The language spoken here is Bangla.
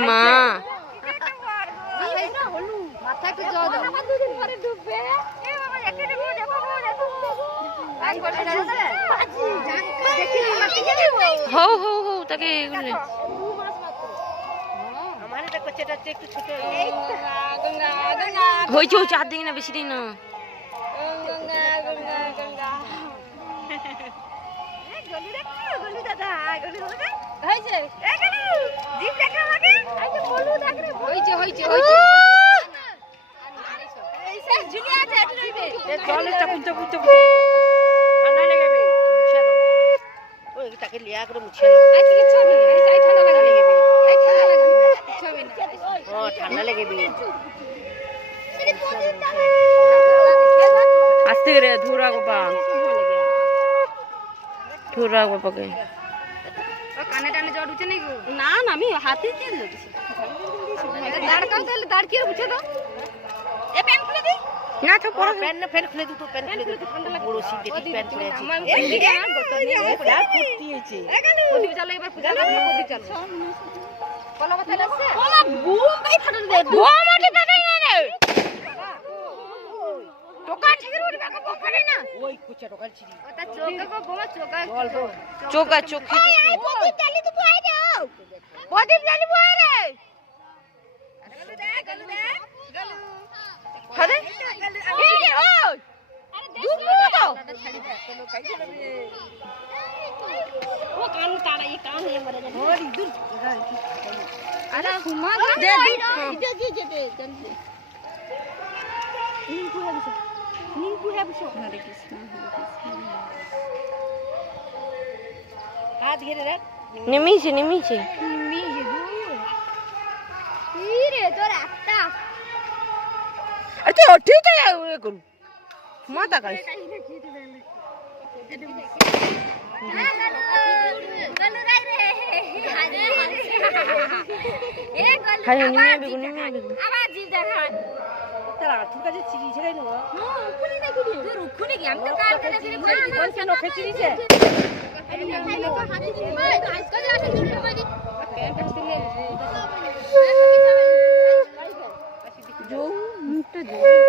মা হো হো হো তাকে হয়েছে হয়েছে হাত দিই না বেশি দিই না তাকে লিয়া করে মুছে ঠান্ডা লেগেবে আস্তে করে ধুরা গোপা ধুরা গোপাকে কানে টানে জ্বর উঠছে নাকি না না আমি হাতে দিয়ে দিয়েছি দাঁড় কাও তাহলে দাঁড় কি উঠে দাও এ প্যান খুলে দি না তো পড়া প্যান না প্যান খুলে দি তো প্যান খুলে দি ঠান্ডা লাগে বড় সিনথেটিক প্যান খুলে আছে এই দিকে আর গত নেই যা ফুটি হয়েছে প্রদীপ চালো এবার পূজা করবে প্রদীপ চালো কলা কথা লাগছে ওলা বুম ভাই ফাটা দে বোম ওঠে তাই না রে টোকা ঠিকরে উঠবে কো বোম ফাটে না ওই কুচা টোকাল ছিড়ি ওটা চোখে কো বোমা চোখা বল বল চোকা চোখে প্রদীপ চালি তো বই দাও প্রদীপ জ্বালি বয় রে গলু দে গলু দে গলু আরে এই যে ওই দুমু তো ছাড়ি দে চলো কাই চলবে ও কান তাড়া এই কান এ মরে যাবে ওরে দূর আরে হুমা দে যে দে জলদি নিমকু হে বসো হরে কৃষ্ণ হাত ঘিরে রাখ নেমেছে নেমেছে মি হেদু রে তোর একটা আরে ঠিক আছে এ করু মাথা কাই গলু রাই রে এ গলু হাই নিমে বেগুনি আবার জি দেখা তারা আঠুর কাছে চিড়ি ছেড়ে নেব উকুনি দেখি তোর উকুনি কি আমি তো কাল করে ফিরে কোন কেন খেচিরিছে আরে খাইলে তো হাতে দিই ভাই আজকে আসে দিন ভাই প্যান্ট তুলে জৌ মুখটা জৌ